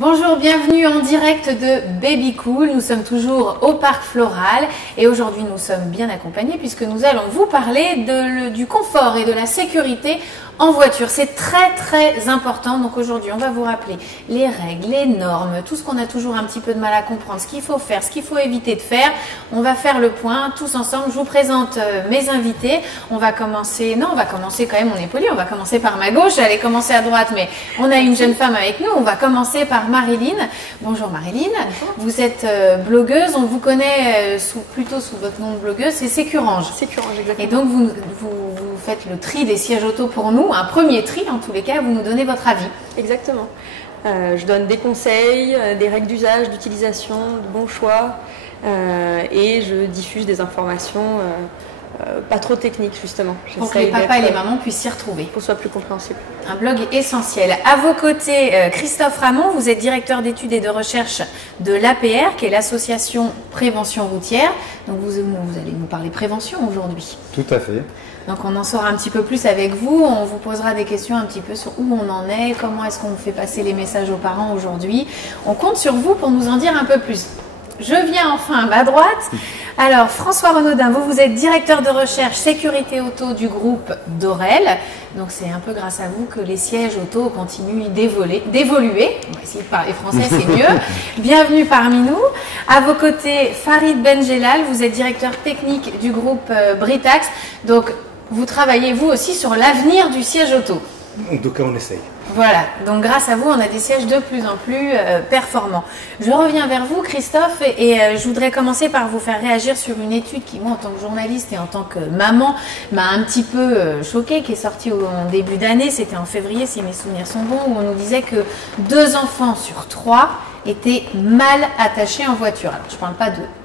Bonjour, bienvenue en direct de Baby Cool. Nous sommes toujours au Parc Floral et aujourd'hui nous sommes bien accompagnés puisque nous allons vous parler du confort et de la sécurité en voiture. C'est très important. Donc aujourd'hui on va vous rappeler les règles, les normes, tout ce qu'on a toujours un petit peu de mal à comprendre, ce qu'il faut faire, ce qu'il faut éviter de faire. On va faire le point tous ensemble. Je vous présente mes invités. On va commencer quand même, on est poli, on va commencer par ma gauche, j'allais commencer à droite mais on a une jeune femme avec nous. On va commencer par Marilyn. Bonjour Marilyn. Bonjour. Vous êtes blogueuse, on vous connaît plutôt sous votre nom de blogueuse, c'est Sécurange. Sécurange, exactement. Et donc vous faites le tri des sièges auto pour nous, un premier tri en tous les cas, vous nous donnez votre avis. Exactement. Je donne des conseils, des règles d'usage, d'utilisation, de bons choix et je diffuse des informations pas trop techniques justement. Pour que les papas et les mamans puissent s'y retrouver. Pour que ce soit plus compréhensible. Un blog essentiel. À vos côtés, Christophe Ramon, vous êtes directeur d'études et de recherche de l'APR, qui est l'association Prévention Routière. Donc vous allez nous parler prévention aujourd'hui. Tout à fait. Donc on en saura un petit peu plus avec vous, on vous posera des questions un petit peu sur où on en est, comment est-ce qu'on fait passer les messages aux parents aujourd'hui. On compte sur vous pour nous en dire un peu plus. Je viens enfin à ma droite. Alors François Renaudin, vous êtes directeur de recherche sécurité auto du groupe Dorel. Donc c'est un peu grâce à vous que les sièges auto continuent d'évoluer. On va essayer de parler français, c'est mieux. Bienvenue parmi nous. À vos côtés, Farid Benjelal, vous êtes directeur technique du groupe Britax. Donc vous travaillez vous aussi sur l'avenir du siège auto. En tout cas, on essaye. Voilà, donc grâce à vous, on a des sièges de plus en plus performants. Je reviens vers vous, Christophe, et je voudrais commencer par vous faire réagir sur une étude qui, moi, en tant que journaliste et en tant que maman, m'a un petit peu choquée, qui est sortie en début d'année, c'était en février, si mes souvenirs sont bons, où on nous disait que 2 enfants sur 3 étaient mal attachés en voiture. Alors, je ne parle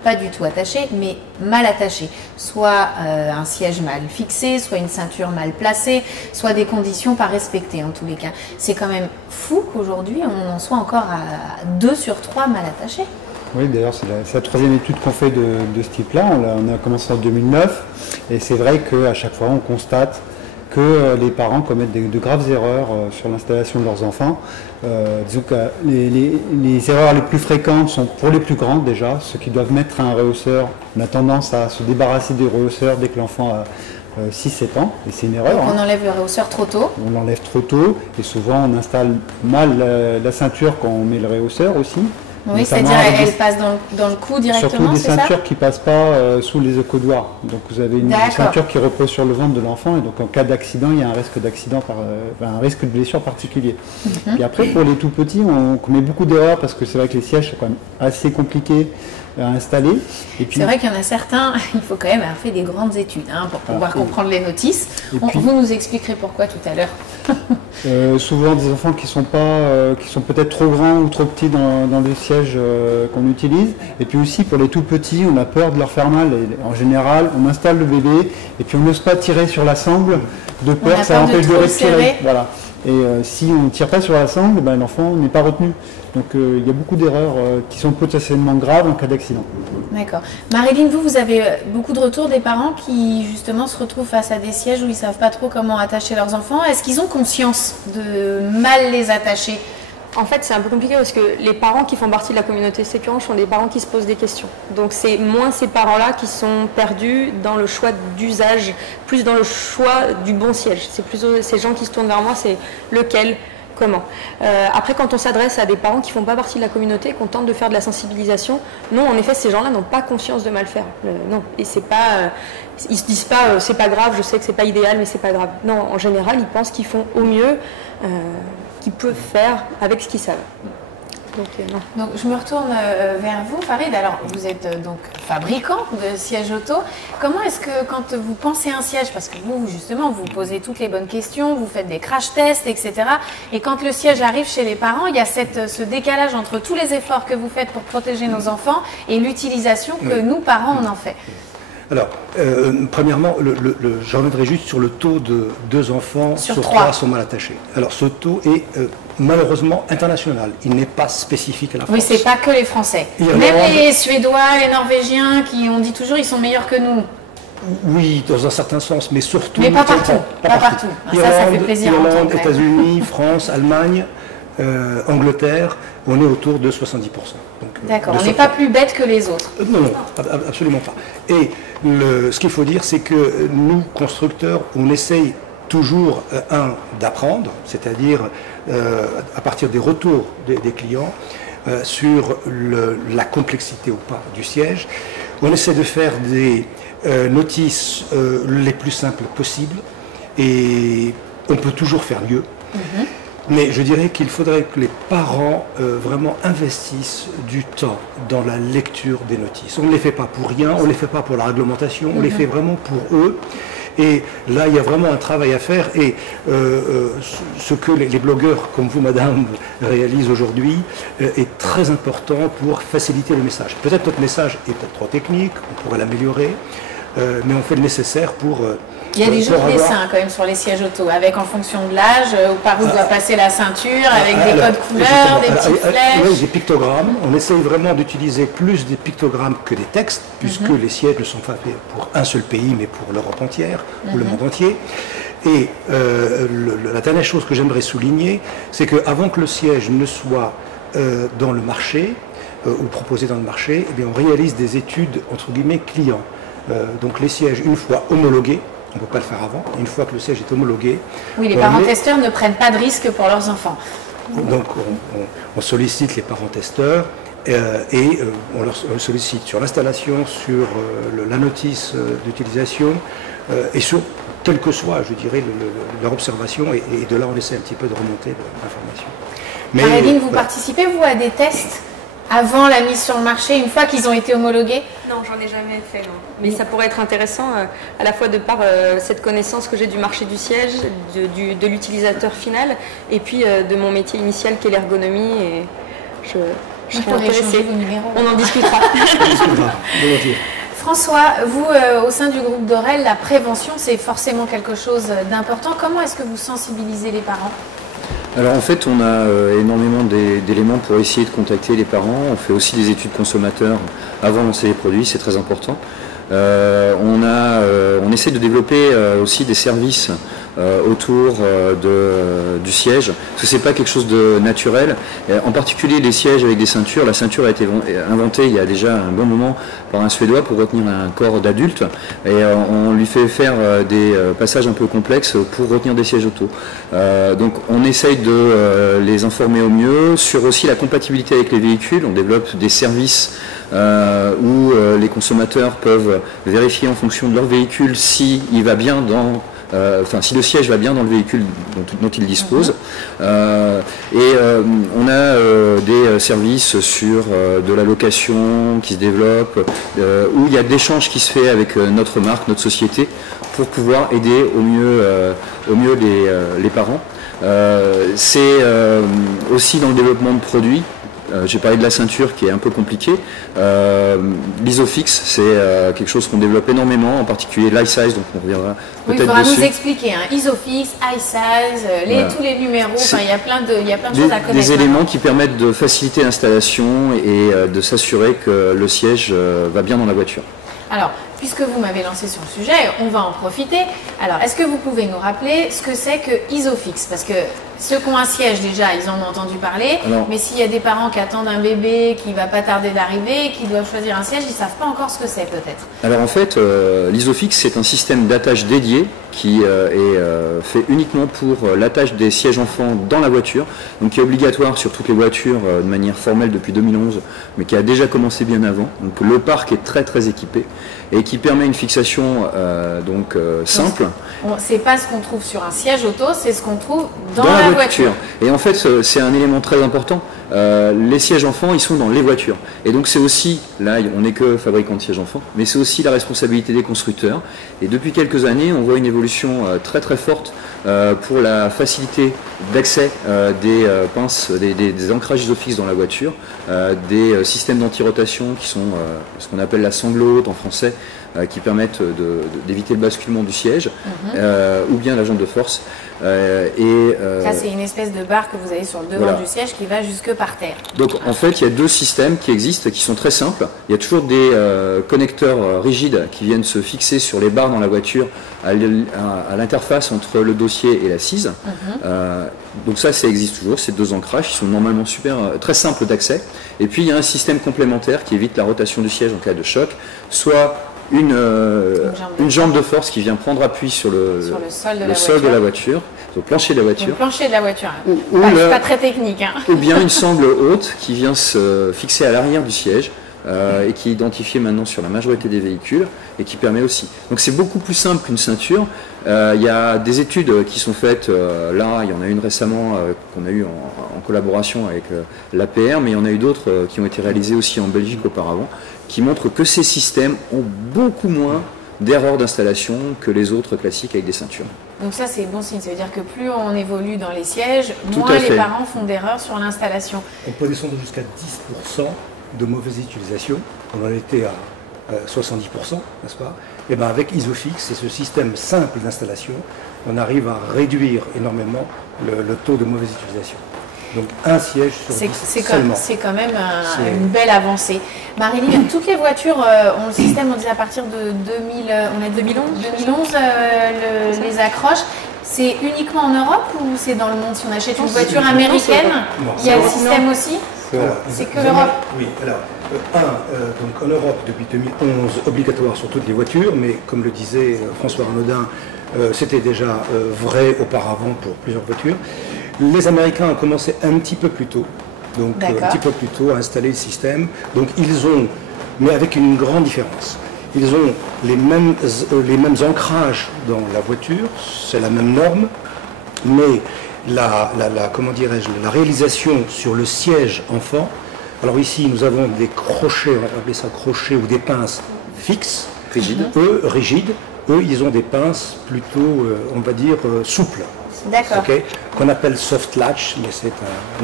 pas du tout attachés, mais mal attachés. Soit un siège mal fixé, soit une ceinture mal placée, soit des conditions pas respectées en tous les cas. C'est quand même fou qu'aujourd'hui on en soit encore à 2 sur 3 mal attachés. Oui, d'ailleurs c'est la 3e étude qu'on fait de ce type-là. On a commencé en 2009 et c'est vrai qu'à chaque fois on constate que les parents commettent de graves erreurs sur l'installation de leurs enfants. Disons que les erreurs les plus fréquentes sont pour les plus grands déjà, ceux qui doivent mettre un rehausseur. On a tendance à se débarrasser des rehausseurs dès que l'enfant a 6-7 ans, et c'est une erreur. Donc on enlève le rehausseur trop tôt. On l'enlève trop tôt, et souvent on installe mal la ceinture quand on met le rehausseur aussi. Oui, c'est-à-dire elle passe dans le cou directement, surtout des c'est ça? ceintures qui ne passent pas sous les accoudoirs. Donc vous avez une ceinture qui repose sur le ventre de l'enfant, et donc en cas d'accident, il y a un risque d'accident, un risque de blessure particulier. Et après, pour les tout petits, on commet beaucoup d'erreurs parce que c'est vrai que les sièges sont quand même assez compliqués à installer. C'est vrai qu'il y en a certains, il faut quand même avoir fait des grandes études pour pouvoir comprendre les notices. Vous nous expliquerez pourquoi tout à l'heure. Souvent des enfants qui sont peut-être trop grands ou trop petits dans les sièges qu'on utilise. Et puis aussi pour les tout petits, on a peur de leur faire mal. Et en général, on installe le bébé et puis on n'ose pas tirer sur la sangle de peur que ça empêche de respirer. Voilà. Et si on ne tire pas sur la sangle, l'enfant n'est pas retenu. Donc il y a beaucoup d'erreurs qui sont potentiellement graves en cas d'accident. D'accord. Marilyn, vous avez beaucoup de retours des parents qui justement se retrouvent face à des sièges où ils ne savent pas trop comment attacher leurs enfants. Est-ce qu'ils ont conscience de mal les attacher? En fait, c'est un peu compliqué parce que les parents qui font partie de la communauté Sécurange sont des parents qui se posent des questions. Donc c'est moins ces parents-là qui sont perdus dans le choix d'usage, plus dans le choix du bon siège. C'est plus ces gens qui se tournent vers moi, c'est lequel, comment. Après, quand on s'adresse à des parents qui ne font pas partie de la communauté, qu'on tente de faire de la sensibilisation, non, en effet, ces gens-là n'ont pas conscience de mal faire. Non, et c'est pas, ils se disent pas, c'est pas grave, je sais que c'est pas idéal, mais c'est pas grave. Non, en général, ils pensent qu'ils font au mieux qu'ils peuvent faire avec ce qu'ils savent. Donc je me retourne vers vous, Farid. Alors vous êtes donc fabricant de sièges auto. Comment est-ce que quand vous pensez à un siège, parce que vous justement vous posez toutes les bonnes questions, vous faites des crash tests, etc. Et quand le siège arrive chez les parents, il y a ce décalage entre tous les efforts que vous faites pour protéger nos enfants et l'utilisation que nous parents on en fait. Alors, premièrement, j'en reviendrai juste sur le taux de 2 enfants sur 3 sont mal attachés. Alors, ce taux est malheureusement international. Il n'est pas spécifique à la France. Oui, c'est pas que les Français. Même les Suédois, les Norvégiens, qui on dit toujours ils sont meilleurs que nous. Oui, dans un certain sens, mais surtout... Mais pas partout. Pas partout. Irlande, ça fait plaisir. Irlande, États-Unis, France, Allemagne, Angleterre, on est autour de 70%. D'accord, on n'est pas plus bête que les autres. Non, non, absolument pas. Et ce qu'il faut dire, c'est que nous, constructeurs, on essaye toujours, d'apprendre, c'est-à-dire à partir des retours des clients, sur la complexité ou pas du siège. On essaie de faire des notices les plus simples possibles et on peut toujours faire mieux. Mais je dirais qu'il faudrait que les parents vraiment investissent du temps dans la lecture des notices. On ne les fait pas pour rien, on ne les fait pas pour la réglementation, on les fait vraiment pour eux. Et là, il y a vraiment un travail à faire. Et ce que les blogueurs comme vous, madame, réalisent aujourd'hui est très important pour faciliter le message. Peut-être notre message est peut-être trop technique, on pourrait l'améliorer, mais on fait le nécessaire pour... Il y a des jolis dessins quand même sur les sièges auto, avec en fonction de l'âge, par où doit passer la ceinture, avec des codes couleurs, des petites flèches. Oui, des pictogrammes. On essaye vraiment d'utiliser plus des pictogrammes que des textes, puisque les sièges ne sont pas faits pour un seul pays, mais pour l'Europe entière, ou le monde entier. Et la dernière chose que j'aimerais souligner, c'est qu'avant que le siège ne soit dans le marché, ou proposé dans le marché, eh bien, on réalise des études, entre guillemets, clients. Donc les sièges, une fois homologués, on ne peut pas le faire avant. Une fois que le siège est homologué... Oui, les parents testeurs ne prennent pas de risques pour leurs enfants. Donc on sollicite les parents testeurs et on leur sollicite sur l'installation, sur la notice d'utilisation et sur quelle que soit, je dirais, leur observation. Et de là, on essaie un petit peu de remonter l'information. Marilyn, vous participez, vous, à des tests avant la mise sur le marché, une fois qu'ils ont été homologués? Non, j'en ai jamais fait, non. Mais ça pourrait être intéressant, à la fois de par cette connaissance que j'ai du marché du siège, de l'utilisateur final, et puis de mon métier initial qui est l'ergonomie. Et je serais intéressée. On en discutera. François, vous, au sein du groupe Dorel, la prévention, c'est forcément quelque chose d'important. Comment est-ce que vous sensibilisez les parents ? Alors en fait, on a énormément d'éléments pour essayer de contacter les parents. On fait aussi des études consommateurs avant de lancer les produits, c'est très important. On essaie de développer aussi des services autour du siège, parce que c'est pas quelque chose de naturel. En particulier les sièges avec des ceintures. La ceinture a été inventée il y a déjà un bon moment par un Suédois pour retenir un corps d'adulte, et on lui fait faire des passages un peu complexes pour retenir des sièges auto. Donc on essaye de les informer au mieux sur aussi la compatibilité avec les véhicules. On développe des services où les consommateurs peuvent vérifier en fonction de leur véhicule si il va bien dans si le siège va bien dans le véhicule dont il dispose. On a des services sur de la location qui se développent, où il y a de l'échange qui se fait avec notre marque, notre société, pour pouvoir aider au mieux les parents. C'est aussi dans le développement de produits. J'ai parlé de la ceinture qui est un peu compliquée. L'Isofix, c'est quelque chose qu'on développe énormément, en particulier l'iSize, donc on reviendra peut-être dessus. Il faudra nous expliquer, Isofix, iSize, tous les numéros, il y a plein de choses à connaître. Des éléments qui permettent de faciliter l'installation et de s'assurer que le siège va bien dans la voiture. Alors, puisque vous m'avez lancé sur le sujet, on va en profiter. Alors, est-ce que vous pouvez nous rappeler ce que c'est que Isofix? Parce que ceux qui ont un siège, déjà, ils en ont entendu parler. Alors, mais s'il y a des parents qui attendent un bébé qui ne va pas tarder d'arriver, qui doivent choisir un siège, ils ne savent pas encore ce que c'est, peut-être. Alors, en fait, l'Isofix, c'est un système d'attache dédié qui est fait uniquement pour l'attache des sièges enfants dans la voiture, donc qui est obligatoire sur toutes les voitures de manière formelle depuis 2011, mais qui a déjà commencé bien avant. Donc, le parc est très, très équipé et qui permet une fixation simple. C'est pas ce qu'on trouve sur un siège auto, c'est ce qu'on trouve dans la voiture. Et en fait, c'est un élément très important. Les sièges enfants, ils sont dans les voitures. Et donc c'est aussi, là on n'est que fabricant de sièges enfants, mais c'est aussi la responsabilité des constructeurs. Et depuis quelques années, on voit une évolution très très forte pour la facilité d'accès des pinces, des ancrages Isofix dans la voiture, des systèmes d'anti-rotation qui sont ce qu'on appelle la sangle haute en français, qui permettent d'éviter le basculement du siège, ou bien la jambe de force. Ça, c'est une espèce de barre que vous avez sur le devant du siège qui va jusque par terre. Donc en fait, il y a deux systèmes qui existent, qui sont très simples. Il y a toujours des connecteurs rigides qui viennent se fixer sur les barres dans la voiture à l'interface entre le dossier et l'assise. Donc ça existe toujours, ces deux ancrages qui sont normalement très simples d'accès. Et puis il y a un système complémentaire qui évite la rotation du siège en cas de choc, soit une jambe de force qui vient prendre appui sur le sol de la voiture, sur le plancher de la voiture. Le plancher de la voiture. Pas très technique. Ou bien une sangle haute qui vient se fixer à l'arrière du siège et qui est identifiée maintenant sur la majorité des véhicules et qui permet aussi. Donc c'est beaucoup plus simple qu'une ceinture. Il y a des études qui sont faites, là il y en a une récemment qu'on a eue en collaboration avec l'APR, mais il y en a eu d'autres qui ont été réalisées aussi en Belgique auparavant, qui montrent que ces systèmes ont beaucoup moins d'erreurs d'installation que les autres classiques avec des ceintures. Donc ça c'est bon signe, ça veut dire que plus on évolue dans les sièges, moins les parents font d'erreurs sur l'installation. On peut descendre jusqu'à 10% de mauvaise utilisation, on en était à 70%, n'est-ce pas? Et bien avec Isofix et ce système simple d'installation, on arrive à réduire énormément le taux de mauvaise utilisation. Donc un siège sur 10 seulement. C'est quand même une belle avancée. Marilyn, toutes les voitures ont le système, on dit à partir de 2011 les accroches. C'est uniquement en Europe ou c'est dans le monde? Si on achète une voiture américaine, il y a le système aussi? C'est que l'Europe? Oui, alors, donc en Europe, depuis 2011, obligatoire sur toutes les voitures, mais comme le disait François Renaudin, c'était déjà vrai auparavant pour plusieurs voitures. Les Américains ont commencé un petit peu plus tôt, donc un petit peu plus tôt à installer le système. Donc ils ont, mais avec une grande différence, ils ont les mêmes ancrages dans la voiture, c'est la même norme, mais comment dirais-je, la réalisation sur le siège enfant. Alors ici, nous avons des crochets, on va appeler ça crochets ou des pinces fixes, rigides. Rigides. Eux, ils ont des pinces plutôt, on va dire, souples. D'accord. Qu'on appelle soft latch, mais c'est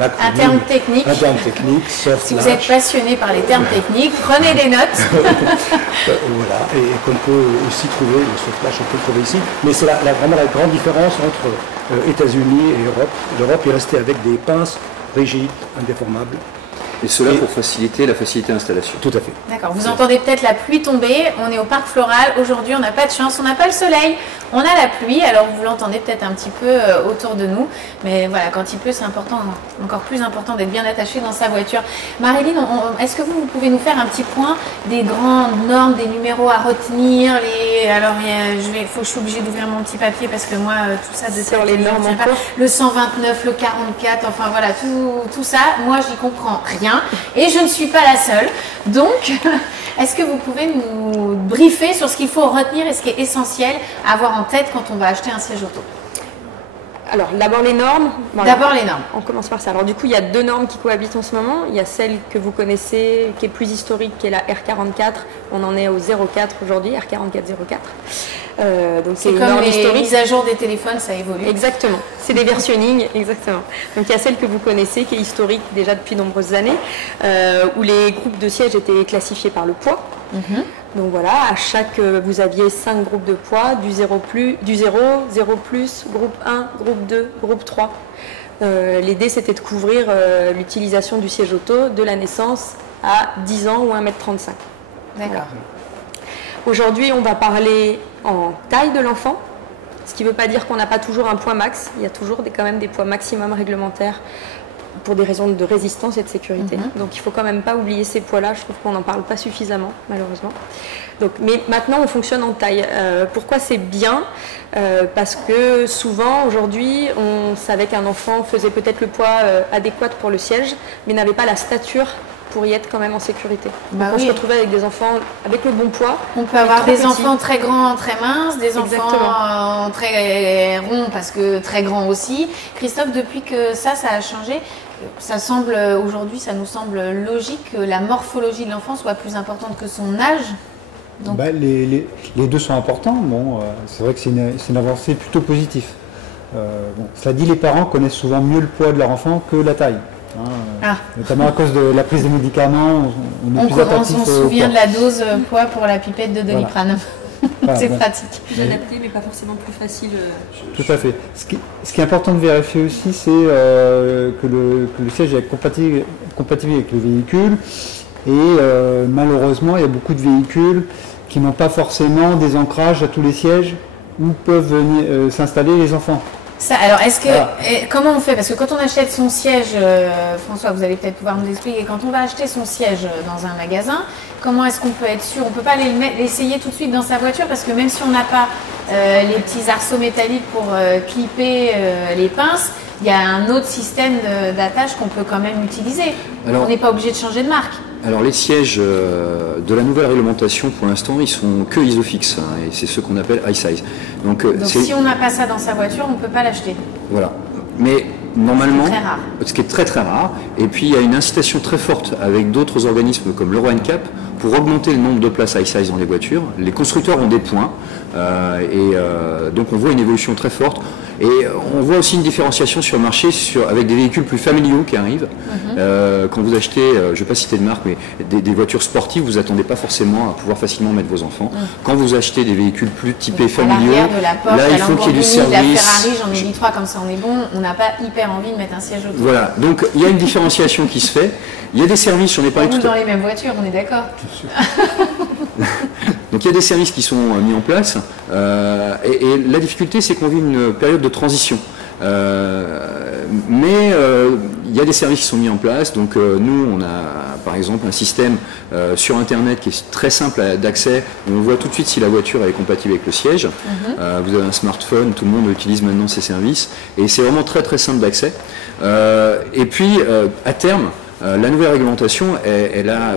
un terme technique. Un terme technique, soft si latch. Vous êtes passionné par les termes techniques, prenez des notes. Voilà, et qu'on peut aussi trouver, le soft latch, on peut le trouver ici. Mais c'est vraiment la grande différence entre États-Unis et Europe. L'Europe est restée avec des pinces rigides, indéformables. Et cela pour faciliter la facilité d'installation. Tout à fait. D'accord. Vous entendez peut-être la pluie tomber. On est au parc floral. Aujourd'hui, on n'a pas de chance. On n'a pas le soleil. On a la pluie. Alors, vous l'entendez peut-être un petit peu autour de nous. Mais voilà, quand il pleut, c'est important, encore plus important d'être bien attaché dans sa voiture. Marilyn, est-ce que vous pouvez nous faire un petit point des grandes normes, des numéros à retenir? Alors, je suis obligée d'ouvrir mon petit papier parce que moi, tout ça de sur les normes, le 129, le 44, enfin voilà, tout ça, moi, j'y comprends rien. Et je ne suis pas la seule. Donc, est-ce que vous pouvez nous briefer sur ce qu'il faut retenir et ce qui est essentiel à avoir en tête quand on va acheter un siège auto? Alors, d'abord les normes. D'abord les normes. On commence par ça. Alors, du coup, il y a deux normes qui cohabitent en ce moment. Il y a celle que vous connaissez, qui est plus historique, qui est la R44. On en est au 04 aujourd'hui, R4404. Donc, c'est comme les mises à jour des téléphones, ça évolue. Exactement. C'est des versionning, exactement. Donc, il y a celle que vous connaissez, qui est historique déjà depuis de nombreuses années, où les groupes de sièges étaient classifiés par le poids. Donc voilà, à chaque, vous aviez 5 groupes de poids, du 0, 0 plus, groupe 1, groupe 2, groupe 3. L'idée c'était de couvrir l'utilisation du siège auto de la naissance à 10 ans ou 1,35 m. D'accord. Aujourd'hui, on va parler en taille de l'enfant, ce qui ne veut pas dire qu'on n'a pas toujours un poids max. Il y a toujours quand même des poids maximum réglementaires pour des raisons de résistance et de sécurité. Donc il ne faut quand même pas oublier ces poids-là. Je trouve qu'on n'en parle pas suffisamment, malheureusement. Donc, mais maintenant, on fonctionne en taille. Pourquoi c'est bien? Parce que souvent, aujourd'hui, on savait qu'un enfant faisait peut-être le poids adéquat pour le siège, mais n'avait pas la stature pour y être quand même en sécurité. Donc on se retrouvait avec des enfants avec le bon poids. On peut avoir des enfants très grands, très minces, des enfants très ronds parce que très grands aussi. Christophe, depuis que ça a changé, ça semble aujourd'hui, ça nous semble logique que la morphologie de l'enfant soit plus importante que son âge. Donc... les deux sont importants. Bon, c'est vrai que c'est une avancée plutôt positive. Cela dit, les parents connaissent souvent mieux le poids de leur enfant que la taille. Notamment à cause de la prise des médicaments, on est plus attentif. On se souvient de la dose poids pour la pipette de Doliprane. Voilà, c'est bon. pratique. Plus adapté, mais pas forcément plus facile. Tout à fait. Ce qui est important de vérifier aussi, c'est que le siège est compatible avec le véhicule. Et malheureusement, il y a beaucoup de véhicules qui n'ont pas forcément des ancrages à tous les sièges où peuvent venir s'installer les enfants. Ça, alors, comment on fait? Parce que quand on achète son siège, François, vous allez peut-être pouvoir nous expliquer, quand on va acheter son siège dans un magasin, comment est-ce qu'on peut être sûr? On ne peut pas l'essayer tout de suite dans sa voiture, parce que même si on n'a pas les petits arceaux métalliques pour clipper les pinces, il y a un autre système d'attache qu'on peut quand même utiliser. On n'est pas obligé de changer de marque. Alors les sièges de la nouvelle réglementation, pour l'instant, ils sont que Isofix, et c'est ce qu'on appelle high size. Donc si on n'a pas ça dans sa voiture, on ne peut pas l'acheter. Voilà. Mais normalement, très rare. Ce qui est très très rare, et puis il y a une incitation très forte avec d'autres organismes comme l'Euro NCAP pour augmenter le nombre de places high size dans les voitures. Les constructeurs ont des points, donc on voit une évolution très forte. Et on voit aussi une différenciation sur le marché avec des véhicules plus familiaux qui arrivent. Quand vous achetez, je ne vais pas citer de marque, mais des voitures sportives, vous n'attendez pas forcément à pouvoir facilement mettre vos enfants. Quand vous achetez des véhicules plus typés familiaux, là il faut qu'il y ait du service. La Ferrari, j'en ai dit 3, comme ça on est bon, on n'a pas hyper envie de mettre un siège autour. Voilà, donc il y a une différenciation qui se fait. Il y a des services, j'en ai parlé tout à l'heure. Dans les mêmes voitures, on est d'accord. Donc il y a des services qui sont mis en place, et la difficulté c'est qu'on vit une période de transition. Mais il y a des services qui sont mis en place, donc nous on a par exemple un système sur internet qui est très simple d'accès, où on voit tout de suite si la voiture est compatible avec le siège. Vous avez un smartphone, tout le monde utilise maintenant ces services, et c'est vraiment très très simple d'accès. Et puis à terme, la nouvelle réglementation, elle a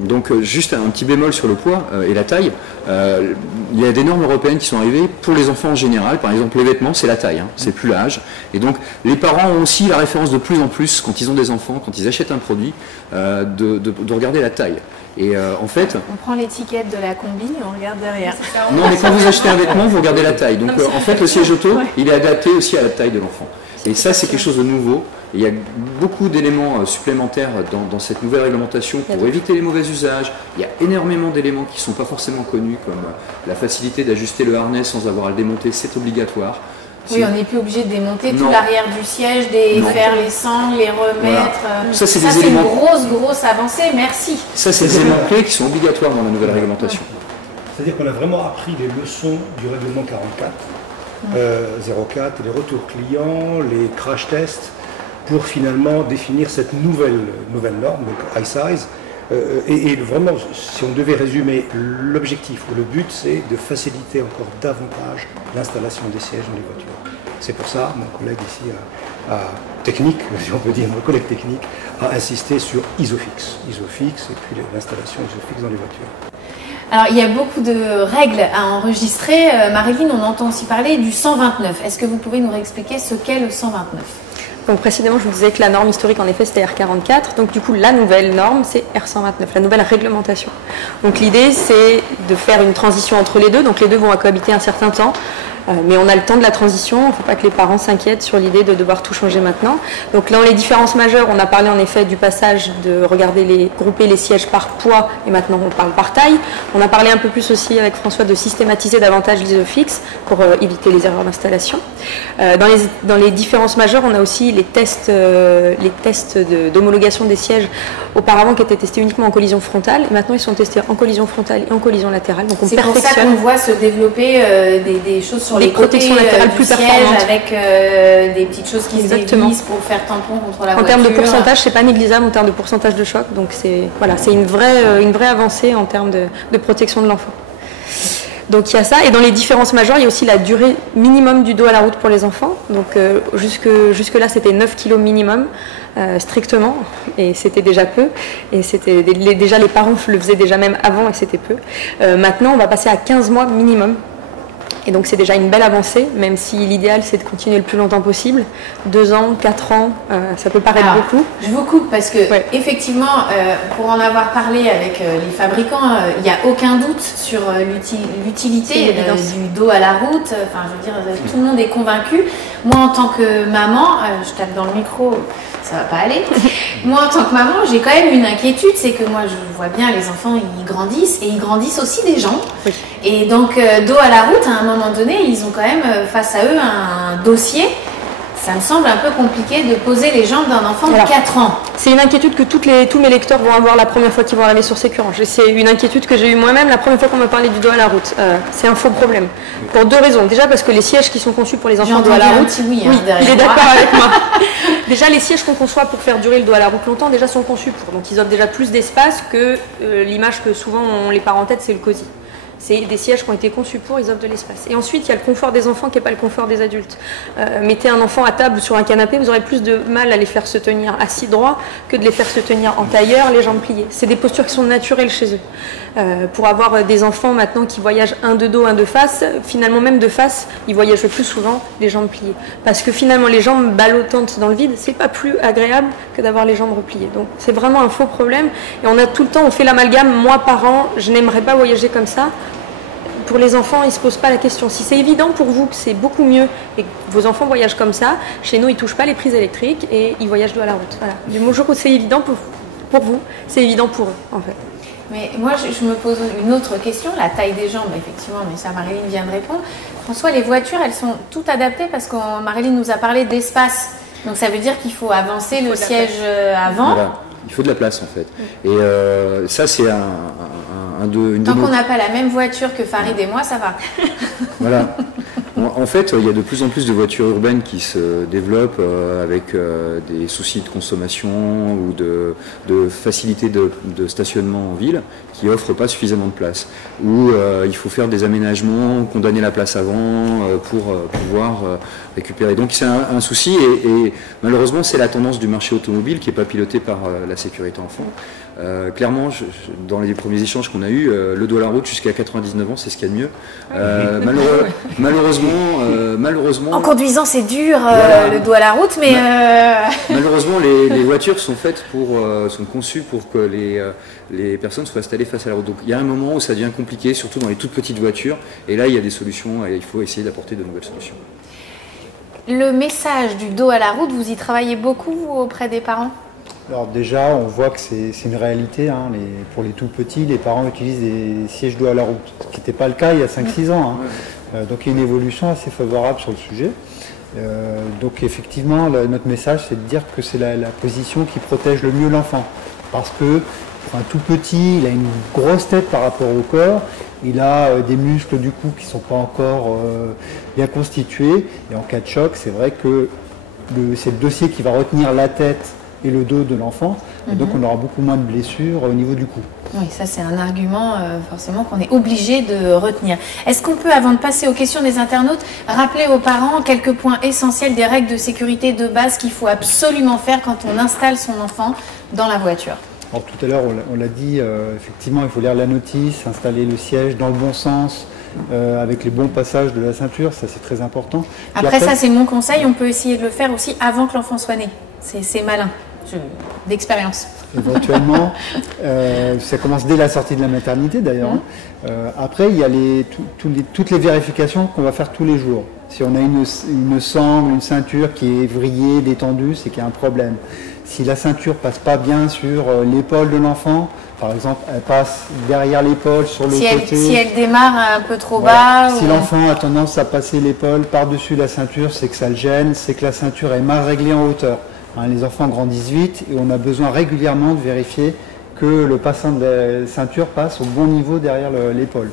donc juste un petit bémol sur le poids et la taille. Il y a des normes européennes qui sont arrivées pour les enfants en général. Par exemple, les vêtements, c'est la taille, c'est plus l'âge. Et donc, les parents ont aussi la référence de plus en plus, quand ils ont des enfants, quand ils achètent un produit, de regarder la taille. Et en fait... On prend l'étiquette de la combi et on regarde derrière. Non, mais quand vous achetez un vêtement, vous regardez la taille. Donc, en fait, le siège auto, il est adapté aussi à la taille de l'enfant. Et ça, c'est quelque chose de nouveau. Il y a beaucoup d'éléments supplémentaires dans cette nouvelle réglementation pour éviter les mauvais usages. Il y a énormément d'éléments qui ne sont pas forcément connus, comme la facilité d'ajuster le harnais sans avoir à le démonter, c'est obligatoire. Oui, on n'est plus obligé de démonter tout l'arrière du siège, faire les sangles, les remettre. Voilà. Ça, c'est une grosse avancée, merci. Ça, c'est des éléments clés qui sont obligatoires dans la nouvelle réglementation. C'est-à-dire qu'on a vraiment appris les leçons du règlement 44, 04, les retours clients, les crash tests, pour finalement définir cette nouvelle norme, donc high size. Et vraiment, si on devait résumer l'objectif ou le but, c'est de faciliter encore davantage l'installation des sièges dans les voitures. C'est pour ça, mon collègue ici technique, si on peut dire, mon collègue technique, a insisté sur Isofix. Isofix et puis l'installation Isofix dans les voitures. Alors, il y a beaucoup de règles à enregistrer. Marilyn, on entend aussi parler du 129. Est-ce que vous pouvez nous réexpliquer ce qu'est le 129 ? Donc précédemment, je vous disais que la norme historique, en effet, c'était R44. Donc du coup, la nouvelle norme, c'est R129, la nouvelle réglementation. Donc l'idée, c'est de faire une transition entre les deux. Donc les deux vont cohabiter un certain temps. Mais on a le temps de la transition, il ne faut pas que les parents s'inquiètent sur l'idée de devoir tout changer maintenant. Donc dans les différences majeures, on a parlé en effet du passage de grouper les sièges par poids, et maintenant on parle par taille. On a parlé un peu plus aussi avec François de systématiser davantage l'Isofix pour éviter les erreurs d'installation. Dans les différences majeures, on a aussi les tests d'homologation des sièges auparavant qui étaient testés uniquement en collision frontale, et maintenant ils sont testés en collision frontale et en collision latérale. Donc on perfectionne. C'est pour ça qu'on voit se développer des choses sur les protections latérales plus performantes, avec des petites choses qui se dévissent pour faire tampon contre la voiture. En termes de pourcentage, c'est pas négligeable en termes de pourcentage de choc, donc c'est une vraie avancée en termes de protection de l'enfant. Donc il y a ça, et dans les différences majeures, il y a aussi la durée minimum du dos à la route pour les enfants. Donc jusque là, c'était 9 kg minimum, strictement, et c'était déjà peu. Et déjà les parents le faisaient déjà même avant, et c'était peu. Maintenant, on va passer à 15 mois minimum. Et donc c'est déjà une belle avancée, même si l'idéal c'est de continuer le plus longtemps possible. 2 ans, 4 ans, ça peut paraître beaucoup. Je vous coupe parce que effectivement, pour en avoir parlé avec les fabricants, il n'y a aucun doute sur l'utilité du dos à la route. Enfin, je veux dire, tout le monde est convaincu. Moi, en tant que maman, je tape dans le micro, ça va pas aller. Moi, en tant que maman, j'ai quand même une inquiétude, c'est que moi, je vois bien les enfants, ils grandissent et ils grandissent aussi des gens. Oui. Et donc, dos à la route, à un moment donné, ils ont quand même face à eux un dossier. Ça me semble un peu compliqué de poser les jambes d'un enfant de 4 ans. C'est une inquiétude que tous mes lecteurs vont avoir la première fois qu'ils vont arriver sur Sécurange. C'est une inquiétude que j'ai eue moi-même la première fois qu'on m'a parlé du dos à la route. C'est un faux problème. Pour 2 raisons. Déjà parce que les sièges qui sont conçus pour les enfants dos à la route, oui, il est d'accord avec moi. Déjà, les sièges qu'on conçoit pour faire durer le dos à la route longtemps, déjà sont conçus pour. Donc ils offrent déjà plus d'espace que l'image que souvent ont les parents en tête, c'est le cosy. C'est des sièges qui ont été conçus pour, ils offrent de l'espace. Et ensuite, il y a le confort des enfants qui n'est pas le confort des adultes. Mettez un enfant à table sur un canapé, vous aurez plus de mal à les faire se tenir assis droit que de les faire se tenir en tailleur, les jambes pliées. C'est des postures qui sont naturelles chez eux. Pour avoir des enfants maintenant qui voyagent un de dos, un de face, finalement même de face, ils voyagent le plus souvent les jambes pliées. Parce que finalement, les jambes ballottantes dans le vide, c'est pas plus agréable que d'avoir les jambes repliées. Donc c'est vraiment un faux problème. Et on a tout le temps, on fait l'amalgame, moi parent, je n'aimerais pas voyager comme ça. Pour les enfants, ils ne se posent pas la question. Si c'est évident pour vous que c'est beaucoup mieux et que vos enfants voyagent comme ça, chez nous, ils ne touchent pas les prises électriques et ils voyagent dos à la route. Voilà. Du jour où c'est évident pour vous, c'est évident pour eux, en fait. Mais moi, je me pose une autre question, la taille des jambes, effectivement, mais ça, Marilyn vient de répondre. François, les voitures, elles sont toutes adaptées parce que Marilyn nous a parlé d'espace. Donc ça veut dire qu'il faut avancer le siège avant. Voilà. Il faut de la place en fait. Et ça c'est Tant qu'on n'a pas la même voiture que Farid et moi, ça va. Voilà. En fait, il y a de plus en plus de voitures urbaines qui se développent avec des soucis de consommation ou de facilité de stationnement en ville qui n'offrent pas suffisamment de place. Où il faut faire des aménagements, condamner la place avant pour pouvoir récupérer. Donc c'est un souci et malheureusement c'est la tendance du marché automobile qui n'est pas pilotée par la sécurité enfant. Clairement, dans les premiers échanges qu'on a eus, le dos à la route jusqu'à 99 ans, c'est ce qu'il y a de mieux. Malheureusement... En conduisant, c'est dur, voilà. Le dos à la route, mais... Malheureusement, les voitures sont faites sont conçues pour que les personnes soient installées face à la route. Donc il y a un moment où ça devient compliqué, surtout dans les toutes petites voitures, et là il y a des solutions et il faut essayer d'apporter de nouvelles solutions. Le message du dos à la route, vous y travaillez beaucoup auprès des parents ? Alors déjà, on voit que c'est une réalité. Hein. Pour les tout petits, les parents utilisent des sièges dos à la route, ce qui n'était pas le cas il y a 5-6 ans. Hein. Donc il y a une évolution assez favorable sur le sujet. Donc effectivement, notre message, c'est de dire que c'est la position qui protège le mieux l'enfant. Parce que tout petit, il a une grosse tête par rapport au corps, il a des muscles du cou qui ne sont pas encore bien constitués. Et en cas de choc, c'est vrai que c'est le dossier qui va retenir la tête et le dos de l'enfant, et donc on aura beaucoup moins de blessures au niveau du cou. Oui, ça c'est un argument forcément qu'on est obligé de retenir. Est-ce qu'on peut, avant de passer aux questions des internautes, rappeler aux parents quelques points essentiels des règles de sécurité de base qu'il faut absolument faire quand on installe son enfant dans la voiture ? Alors tout à l'heure, on l'a dit, effectivement, il faut lire la notice, installer le siège dans le bon sens, avec les bons passages de la ceinture, ça c'est très important. Après ça c'est mon conseil, on peut essayer de le faire aussi avant que l'enfant soit né. C'est malin. D'expérience. Éventuellement, ça commence dès la sortie de la maternité d'ailleurs. Après, il y a toutes les vérifications qu'on va faire tous les jours. Si on a une sangle, une ceinture qui est vrillée, détendue, c'est qu'il y a un problème. Si la ceinture passe pas bien sur l'épaule de l'enfant, par exemple, elle passe derrière l'épaule, sur le côté. Si elle démarre un peu trop bas. Si l'enfant a tendance à passer l'épaule par-dessus la ceinture, c'est que ça le gêne, c'est que la ceinture est mal réglée en hauteur. Les enfants grandissent vite et on a besoin régulièrement de vérifier que le passant de la ceinture passe au bon niveau derrière l'épaule.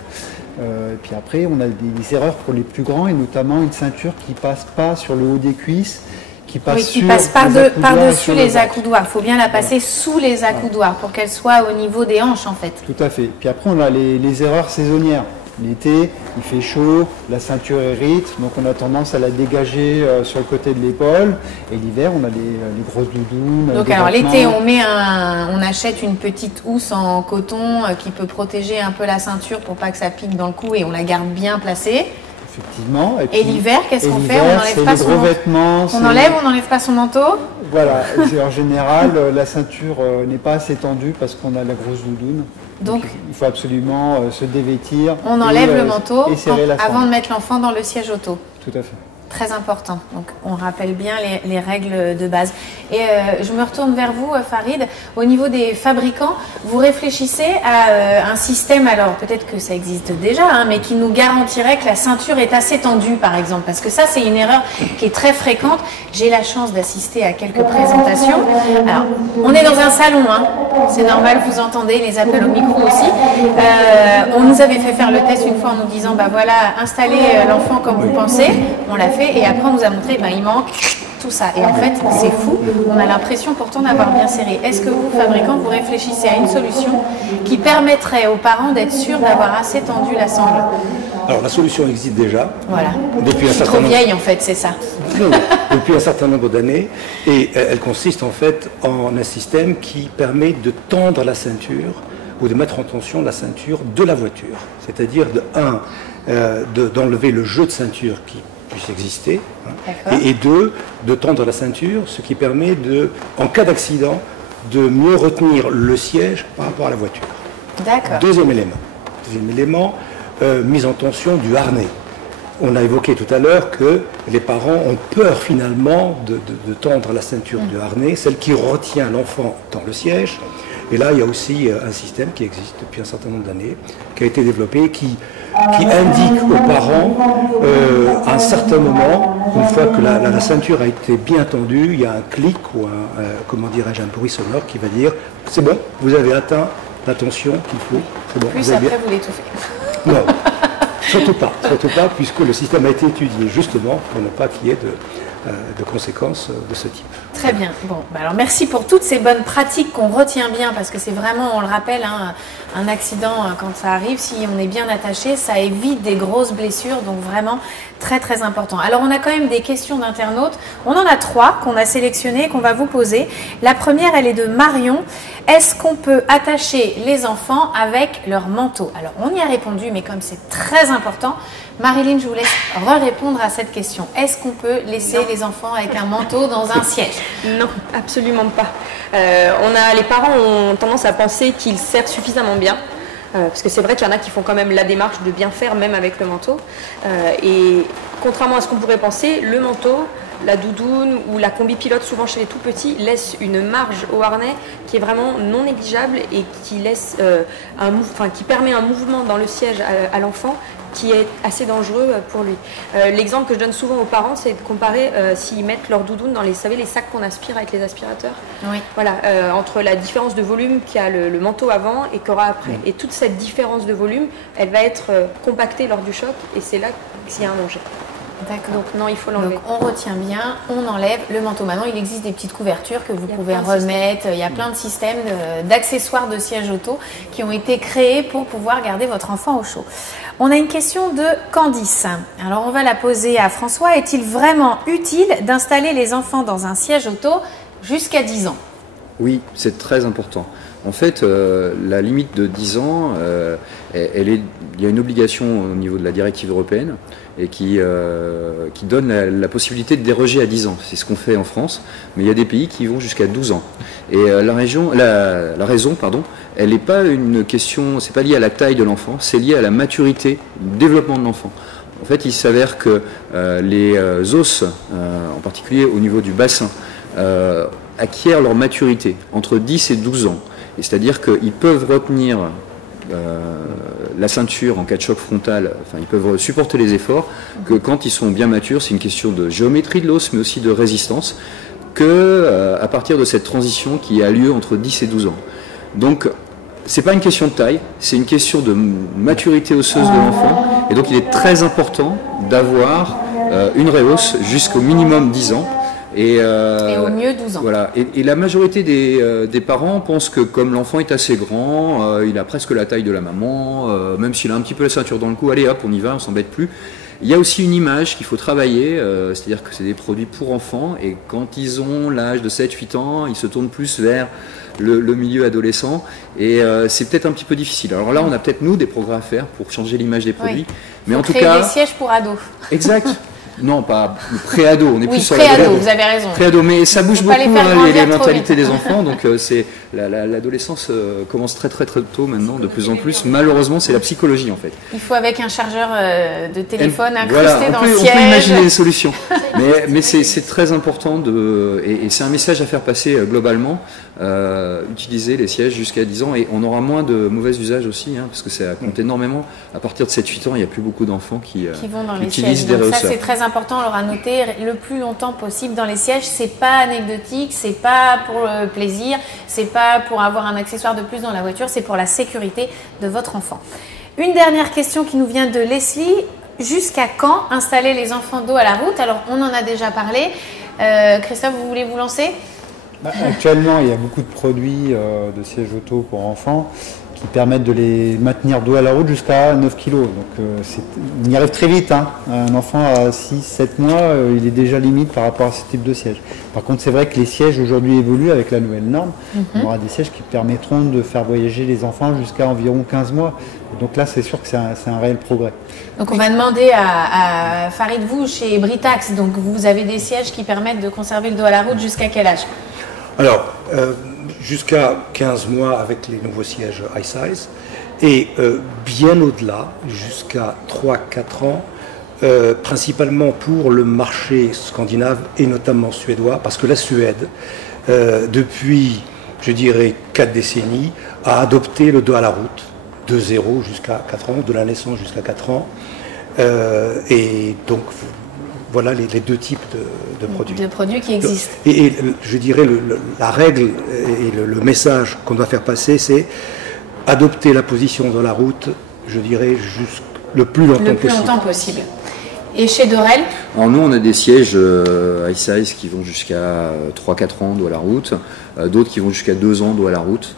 Et puis après, on a des erreurs pour les plus grands et notamment une ceinture qui ne passe pas sur le haut des cuisses, qui passe par-dessus les accoudoirs. Il faut bien la passer sous les accoudoirs pour qu'elle soit au niveau des hanches en fait. Tout à fait. Puis après, on a les erreurs saisonnières. L'été, il fait chaud, la ceinture hérite, donc on a tendance à la dégager sur le côté de l'épaule. Et l'hiver, on a les grosses doudounes. Donc alors l'été, on achète une petite housse en coton qui peut protéger un peu la ceinture pour pas que ça pique dans le cou et on la garde bien placée. Effectivement. Et l'hiver, qu'est-ce qu'on fait? On n'enlève pas son manteau. On n'enlève pas son manteau. Voilà. En général, la ceinture n'est pas assez tendue parce qu'on a la grosse doudoune. Donc il faut absolument se dévêtir. On enlève le manteau avant de mettre l'enfant dans le siège auto. Tout à fait. Très important. Donc on rappelle bien les règles de base. Et je me retourne vers vous, Farid. Au niveau des fabricants, vous réfléchissez à un système, alors peut-être que ça existe déjà, hein, mais qui nous garantirait que la ceinture est assez tendue, par exemple. Parce que ça, c'est une erreur qui est très fréquente. J'ai la chance d'assister à quelques présentations. Alors, on est dans un salon, hein. C'est normal, vous entendez les appels au micro aussi. On nous avait fait faire le test une fois en nous disant, bah voilà, installez l'enfant comme vous pensez. On l'a fait et après on nous a montré, bah, il manque tout ça. Et en fait, c'est fou. On a l'impression pourtant d'avoir bien serré. Est-ce que vous, fabricants, vous réfléchissez à une solution qui permettrait aux parents d'être sûrs d'avoir assez tendu la sangle? Alors la solution existe déjà. Voilà. Depuis je suis trop vieille en fait, c'est ça. Non, depuis un certain nombre d'années. Et elle consiste en fait en un système qui permet de tendre la ceinture ou de mettre en tension la ceinture de la voiture. C'est-à-dire d'enlever le jeu de ceinture qui puisse exister, hein, et deux, de tendre la ceinture, ce qui permet en cas d'accident, de mieux retenir le siège par rapport à la voiture. D'accord. Deuxième élément, mise en tension du harnais. On a évoqué tout à l'heure que les parents ont peur finalement de tendre la ceinture du harnais, celle qui retient l'enfant dans le siège. Et là, il y a aussi un système qui existe depuis un certain nombre d'années, qui a été développé, qui indique aux parents, à un certain moment, une fois que la ceinture a été bien tendue, il y a un clic ou un bruit sonore qui va dire « c'est bon, vous avez atteint la tension qu'il faut, c'est bon. » Plus après, vous l'étouffez. Non, surtout pas, puisque le système a été étudié justement pour ne pas qu'il y ait de conséquences de ce type. Très bien. Bon, bah alors merci pour toutes ces bonnes pratiques qu'on retient bien, parce que c'est vraiment, on le rappelle, hein, un accident quand ça arrive, si on est bien attaché, ça évite des grosses blessures, donc vraiment très très important. Alors on a quand même des questions d'internautes. On en a 3 qu'on a sélectionnées, qu'on va vous poser. La première, elle est de Marion. Est-ce qu'on peut attacher les enfants avec leur manteau? Alors on y a répondu, mais comme c'est très important, Marilyn, je vous laisse répondre à cette question. Est-ce qu'on peut laisser les enfants avec un manteau dans un siège? Non, absolument pas. Les parents ont tendance à penser qu'ils servent suffisamment bien. Parce que c'est vrai qu'il y en a qui font quand même la démarche de bien faire, même avec le manteau. Et contrairement à ce qu'on pourrait penser, le manteau, la doudoune ou la combi pilote, souvent chez les tout petits, laisse une marge au harnais qui est vraiment non négligeable et qui laisse qui permet un mouvement dans le siège à l'enfant qui est assez dangereux pour lui. L'exemple que je donne souvent aux parents, c'est de comparer s'ils mettent leur doudoune dans les sacs qu'on aspire avec les aspirateurs. Oui. Voilà, entre la différence de volume qu'il y a le manteau avant et qu'aura après. Et toute cette différence de volume, elle va être compactée lors du choc et c'est là qu'il y a un danger. D'accord. Donc non, il faut l'enlever. Donc on retient bien, on enlève le manteau. Maintenant, il existe des petites couvertures que vous pouvez remettre. Il y a plein de systèmes d'accessoires de siège auto qui ont été créés pour pouvoir garder votre enfant au chaud. On a une question de Candice. Alors on va la poser à François. Est-il vraiment utile d'installer les enfants dans un siège auto jusqu'à 10 ans? Oui, c'est très important. En fait, la limite de 10 ans, il y a une obligation au niveau de la directive européenne et qui donne la possibilité de déroger à 10 ans. C'est ce qu'on fait en France, mais il y a des pays qui vont jusqu'à 12 ans. Et la raison, elle n'est pas une question, c'est pas lié à la taille de l'enfant, c'est lié à la maturité, au développement de l'enfant. En fait, il s'avère que les os, en particulier au niveau du bassin, acquièrent leur maturité entre 10 et 12 ans. C'est-à-dire qu'ils peuvent retenir la ceinture en cas de choc frontal, enfin ils peuvent supporter les efforts, que quand ils sont bien matures, c'est une question de géométrie de l'os, mais aussi de résistance, à partir de cette transition qui a lieu entre 10 et 12 ans. Donc, c'est pas une question de taille, c'est une question de maturité osseuse de l'enfant, et donc il est très important d'avoir une réhausse jusqu'au minimum 10 ans, et au mieux 12 ans. Voilà. Et la majorité des parents pensent que comme l'enfant est assez grand, il a presque la taille de la maman, même s'il a un petit peu la ceinture dans le cou, allez hop, on y va, on s'embête plus. Il y a aussi une image qu'il faut travailler, c'est-à-dire que c'est des produits pour enfants, et quand ils ont l'âge de 7-8 ans, ils se tournent plus vers le milieu adolescent, et c'est peut-être un petit peu difficile. Alors là, on a peut-être nous des progrès à faire pour changer l'image des produits, mais en tout cas... des sièges pour ados. Exact. Non, pas pré-ado, on est plus sur pré-ado, vous avez raison. Pré-ado, mais ça bouge beaucoup, les mentalités des enfants, donc c'est l'adolescence commence très tôt maintenant, de plus en plus. Malheureusement, c'est la psychologie en fait. Il faut avec un chargeur de téléphone incrusté dans le siège. On peut imaginer des solutions. Mais c'est très important et c'est un message à faire passer globalement. Utiliser les sièges jusqu'à 10 ans et on aura moins de mauvais usages aussi, hein, parce que ça compte énormément. À partir de 7-8 ans, il n'y a plus beaucoup d'enfants qui vont dans les sièges. Donc ça, c'est très important, on l'aura noté le plus longtemps possible dans les sièges. C'est pas anecdotique, c'est pas pour le plaisir, c'est pas pour avoir un accessoire de plus dans la voiture, c'est pour la sécurité de votre enfant. Une dernière question qui nous vient de Leslie. Jusqu'à quand installer les enfants dos à la route? Alors, on en a déjà parlé. Christophe, vous voulez vous lancer? Actuellement, il y a beaucoup de produits de sièges auto pour enfants qui permettent de les maintenir dos à la route jusqu'à 9 kg. Donc on y arrive très vite. Hein. Un enfant à 6-7 mois, il est déjà limite par rapport à ce type de siège. Par contre, c'est vrai que les sièges aujourd'hui évoluent avec la nouvelle norme. On aura des sièges qui permettront de faire voyager les enfants jusqu'à environ 15 mois. Donc là, c'est sûr que c'est un réel progrès. Donc on va demander à Farid, vous, chez Britax, donc vous avez des sièges qui permettent de conserver le dos à la route jusqu'à quel âge? Alors, jusqu'à 15 mois avec les nouveaux sièges iSize et bien au-delà, jusqu'à 3-4 ans, principalement pour le marché scandinave et notamment suédois, parce que la Suède, depuis, je dirais, 4 décennies, a adopté le dos à la route de 0 jusqu'à 4 ans, de la naissance jusqu'à 4 ans. Et donc, voilà les deux types de produits. De produits qui existent. Et je dirais la règle et le message qu'on doit faire passer, c'est adopter la position dans la route, je dirais, le plus longtemps possible. Et chez Dorel? Alors nous, on a des sièges iSize qui vont jusqu'à 3-4 ans dos à la route, d'autres qui vont jusqu'à 2 ans dos à la route.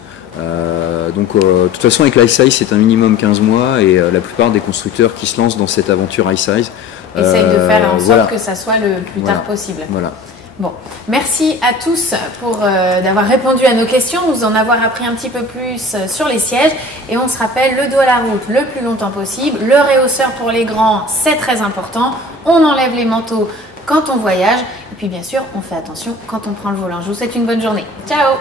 Donc de toute façon avec l'iSize c'est un minimum 15 mois et la plupart des constructeurs qui se lancent dans cette aventure iSize essayent de faire en sorte que ça soit le plus tard possible. Voilà. Bon, merci à tous pour d'avoir répondu à nos questions, nous en avoir appris un petit peu plus sur les sièges et on se rappelle le dos à la route le plus longtemps possible, le réhausseur pour les grands c'est très important, on enlève les manteaux quand on voyage et puis bien sûr on fait attention quand on prend le volant. Je vous souhaite une bonne journée. Ciao!